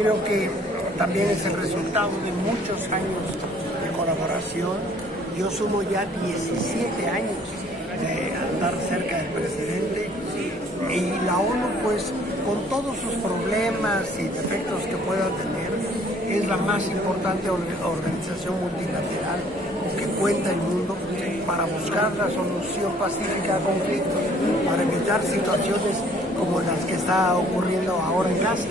creo que también es el resultado de muchos años de colaboración. Yo sumo ya 17 años de andar cerca del presidente y la ONU, pues, con todos sus problemas y defectos que pueda tener, es la más importante organización multilateral que cuenta el mundo para buscar la solución pacífica a conflictos, para evitar situaciones como las que está ocurriendo ahora en Gaza.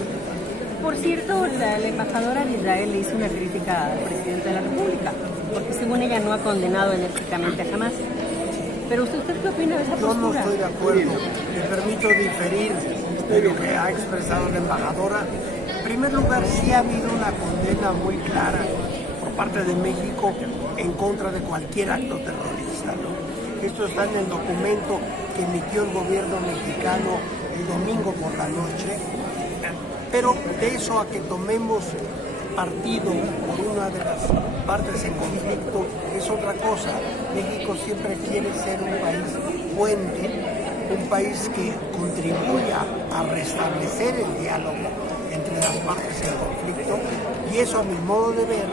Por cierto, la embajadora de Israel le hizo una crítica al presidente de la República, porque según ella no ha condenado enérgicamente a Hamás. Pero ¿usted qué opina de esa postura? Yo no estoy de acuerdo. Me permito diferir de lo que ha expresado la embajadora. En primer lugar, sí ha habido una condena muy clara por parte de México en contra de cualquier acto terrorista, ¿no? Esto está en el documento que emitió el gobierno mexicano el domingo por la noche. Pero de eso a que tomemos partido por una de las partes en conflicto es otra cosa. México siempre quiere ser un país puente, un país que contribuya a restablecer el diálogo entre las partes en conflicto, y eso, a mi modo de ver,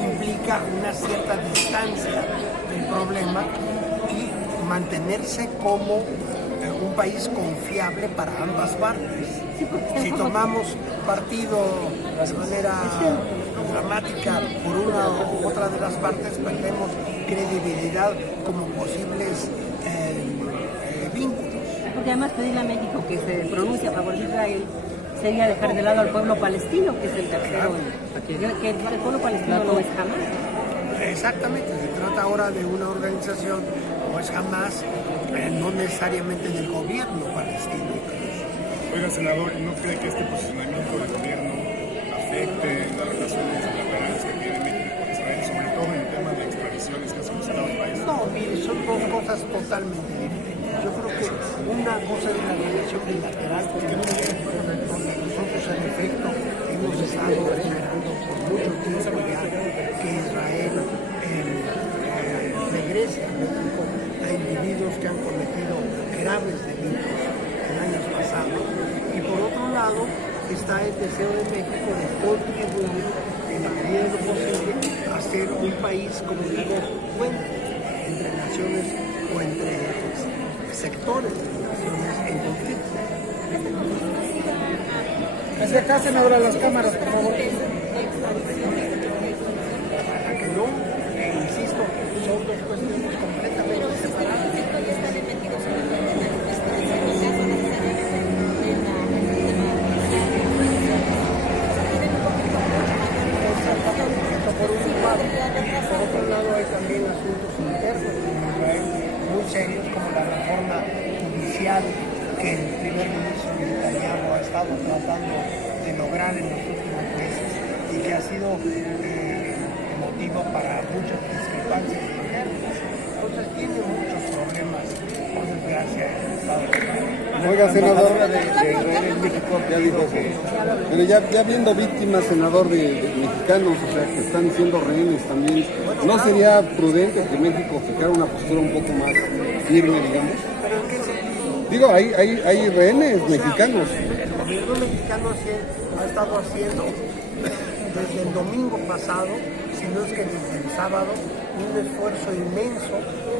implica una cierta distancia del problema y mantenerse como un país confiable para ambas partes. Si tomamos partido de manera dramática por una u otra de las partes, perdemos credibilidad como posibles vínculos. Porque además pedirle a México que se pronuncie a favor de Israel sería dejar de lado al pueblo palestino, que es el tercero, que el pueblo palestino no es Hamás. Exactamente, se trata ahora de una organización como es Hamás, no necesariamente del gobierno palestino. Oiga, senador, ¿no cree que este posicionamiento del gobierno afecte las relaciones bilaterales que tiene México con Israel, sobre todo en el tema de extradiciones que ha solicitado el país? No, mire, son dos cosas totalmente diferentes. Yo creo que una cosa es la relación bilateral, porque nosotros en efecto hemos estado esperando por mucho tiempo ya que Israel regrese a México a individuos que han cometido graves delitos en años pasados. Y por otro lado está el deseo de México de contribuir en la medida de lo posible a ser un país, como digo, puente entre naciones o entre sectores de naciones en conflicto. Hacia acá, senadora, las cámaras, por favor. Para que no, insisto, son dos cuestiones completamente separadas. Por un lado, por otro lado hay también asuntos internos en Israel muy serios, como la reforma judicial que el primer ministro Netanyahu ha estado tratando de lograr en los últimos meses y que ha sido motivo para muchas discrepancias internas. Entonces tiene muchos problemas, por desgracia, en el Estado de Israel. Oiga, senador, de Israel en México ya dijo que... Pero ya viendo víctimas, senador, de mexicanos, o sea, que están siendo rehenes también, ¿no sería prudente que México fijara una postura un poco más firme, digamos? ¿Pero en qué sentido? Digo, hay rehenes mexicanos. El gobierno mexicano ha estado haciendo desde el domingo pasado, si no es que desde el sábado, un esfuerzo inmenso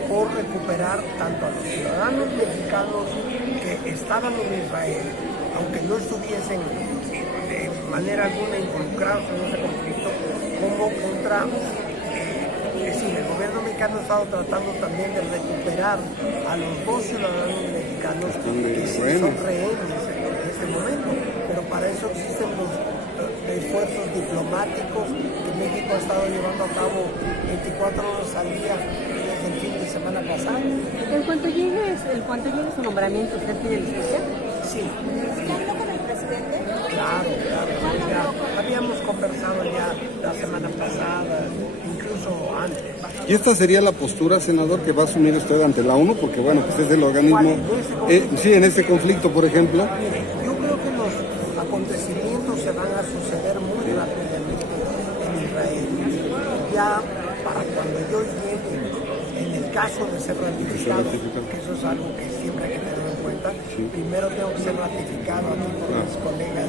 por recuperar tanto a los ciudadanos mexicanos que estaban en Israel, aunque no estuviesen de manera alguna involucrados en ese conflicto, como contra... es decir, el gobierno mexicano ha estado tratando también de recuperar a los dos ciudadanos mexicanos que sí son rehenes en este momento, pero para eso existen los esfuerzos diplomáticos que México ha estado llevando a cabo 24 horas al día desde el fin de semana pasado. En cuanto llegue su nombramiento, ¿usted tiene licencia? Sí. ¿Habló con el presidente? Claro. Ya habíamos conversado ya la semana pasada, incluso antes. ¿Y esta sería la postura, senador, que va a asumir usted ante la ONU? Porque, bueno, pues es el organismo... sí, en este conflicto, por ejemplo. Yo creo que los acontecimientos se van a suceder muy rápidamente en Israel. Ya para cuando yo llegue, en el caso de ser ratificado, que eso es algo que siempre hay que tener en cuenta, primero tengo que ser ratificado aquí por mis colegas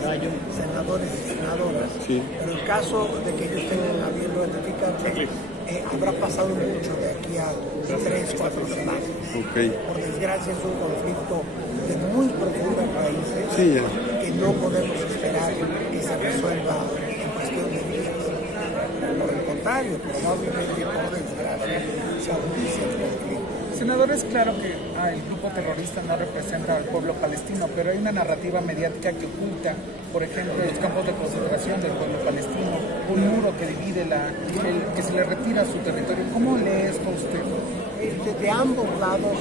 senadores y senadoras, Sí. Pero en caso de que ellos tengan a bien ratificarse, habrá pasado mucho de aquí a 3, 4 semanas. Okay. Por desgracia es un conflicto de muy profunda raíces Sí, ya. que no podemos esperar que se resuelva en cuestión de días. Por el contrario, probablemente por desgracia se agudice el conflicto. Senador, es claro que el grupo terrorista no representa al pueblo palestino, pero hay una narrativa mediática que oculta, por ejemplo, los campos de concentración del pueblo palestino, un muro que divide, que se le retira su territorio. ¿Cómo lee esto usted? De ambos lados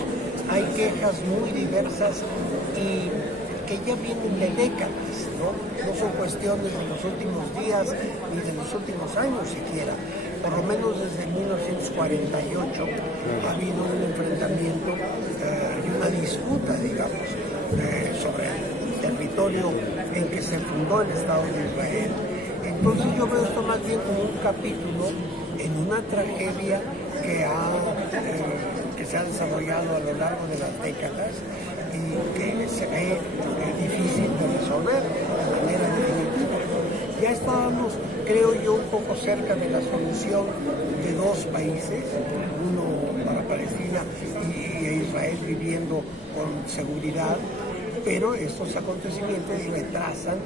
hay quejas muy diversas y que ya vienen de décadas, ¿no? No son cuestiones de los últimos días ni de los últimos años siquiera. Por lo menos desde 1948 ha habido un enfrentamiento y una disputa, digamos, sobre el territorio en que se fundó el Estado de Israel. Entonces yo veo esto más bien como un capítulo en una tragedia que se ha desarrollado a lo largo de las décadas y que se ve difícil de resolver de manera definitiva. Ya estábamos, creo yo, un poco cerca de la solución de 2 países, uno para Palestina y Israel viviendo con seguridad, pero estos acontecimientos retrasan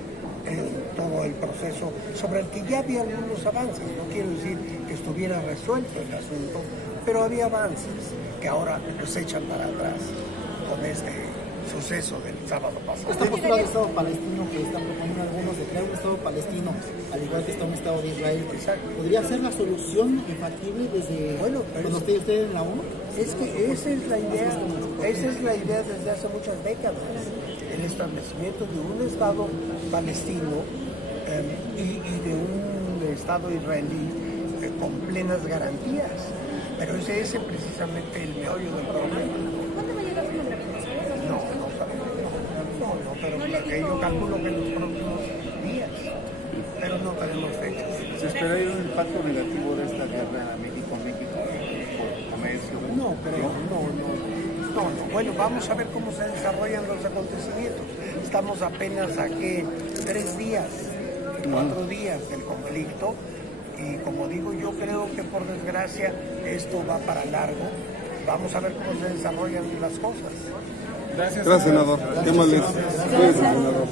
todo el proceso sobre el que ya había algunos avances. No quiero decir que estuviera resuelto el asunto, pero había avances que ahora los echan para atrás con este suceso del sábado pasado. Esta postura del Estado palestino que están proponiendo algunos de crear un Estado palestino, al igual que está un Estado de Israel, ¿podría ser la solución infalible desde cuando esté en la ONU? Es que esa es la idea desde hace muchas décadas, el establecimiento de un Estado palestino y de un Estado israelí con plenas garantías, pero ese es precisamente el meollo del problema. ¿Cuándo va a llegar su nombramiento? No sabemos. No, pero yo calculo que en los próximos días, pero no tenemos fechas. ¿Se esperaría un impacto negativo de esta guerra a México por comercio? No, creo, no. Bueno, vamos a ver cómo se desarrollan los acontecimientos. Estamos apenas a 3 días, 4 días del conflicto y como digo, yo creo que por desgracia esto va para largo. Vamos a ver cómo se desarrollan las cosas. Gracias, senador. Qué amable. Senador.